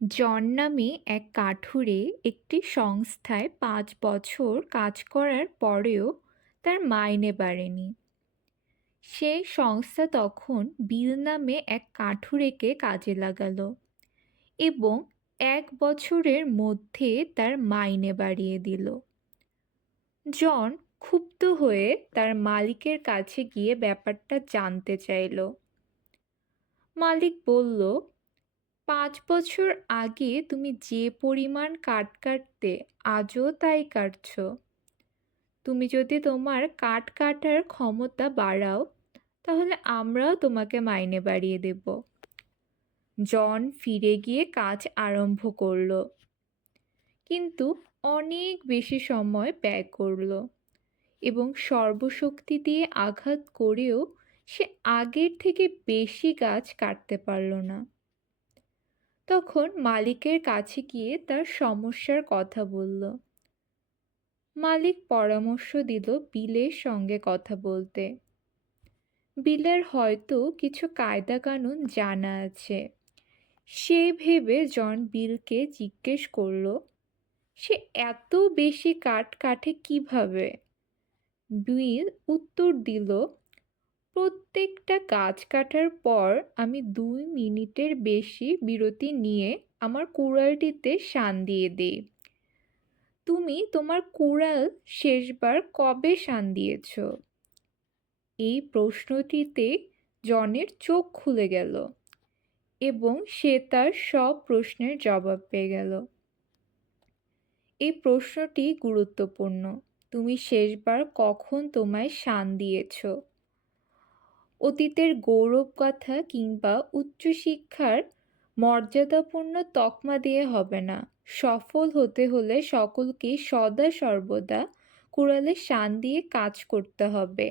জন নামে এক কাঠুরে একটি সংস্থায় 5 বছর কাজ করার পরেও তার মাইনে বাড়েনি। সেই সংস্থা তখন বিল নামে এক কাঠুরেকে কাজে লাগালো এবং 1 বছরের মধ্যে তার মাইনে বাড়িয়ে দিল। জন ক্ষুব্ধ হয়ে তার মালিকের কাছে গিয়ে ব্যাপারটা জানতে চাইল। মালিক বলল, 5 বছর আগে তুমি যে পরিমাণ কাঠ কাটতে আজও তাই কাটছো। তুমি যদি তোমার কাঠ কাটার ক্ষমতা বাড়াও, তাহলে আমরাও তোমাকে মাইনে বাড়িয়ে দেব। জন ফিরে গিয়ে কাজ আরম্ভ করলো, কিন্তু অনেক বেশি সময় ব্যয় করলো এবং সর্বশক্তি দিয়ে আঘাত করেও সে আগের থেকে বেশি গাছ কাটতে পারল না। তখন মালিকের কাছে গিয়ে তার সমস্যার কথা বলল। মালিক পরামর্শ দিল বিলের সঙ্গে কথা বলতে। বিলের হয়তো কিছু কায়দা কানুন জানা আছে। সে ভেবে জন বিলকে জিজ্ঞেস করল, সে এত বেশি কাঠ কাটে কিভাবে? বিল উত্তর দিল, প্রত্যেকটা গাছ কাটার পর আমি 2 মিনিটের বেশি বিরতি নিয়ে আমার কুড়ালটিতে শান দিয়ে দিই। তুমি তোমার কুড়াল শেষবার কবে শান দিয়েছ? এই প্রশ্নটিতে জনের চোখ খুলে গেল এবং সে তার সব প্রশ্নের জবাব পেয়ে গেল। এই প্রশ্নটি গুরুত্বপূর্ণ। তুমি শেষবার কখন তোমায় শান দিয়েছ? অতীতের গৌরবগাথা কিংবা উচ্চশিক্ষার মর্যাদাপূর্ণ তকমা দিয়ে হবে না। সফল হতে হলে সকলকেই সদা সর্বদা কুড়ালে শান দিয়ে কাজ করতে হবে।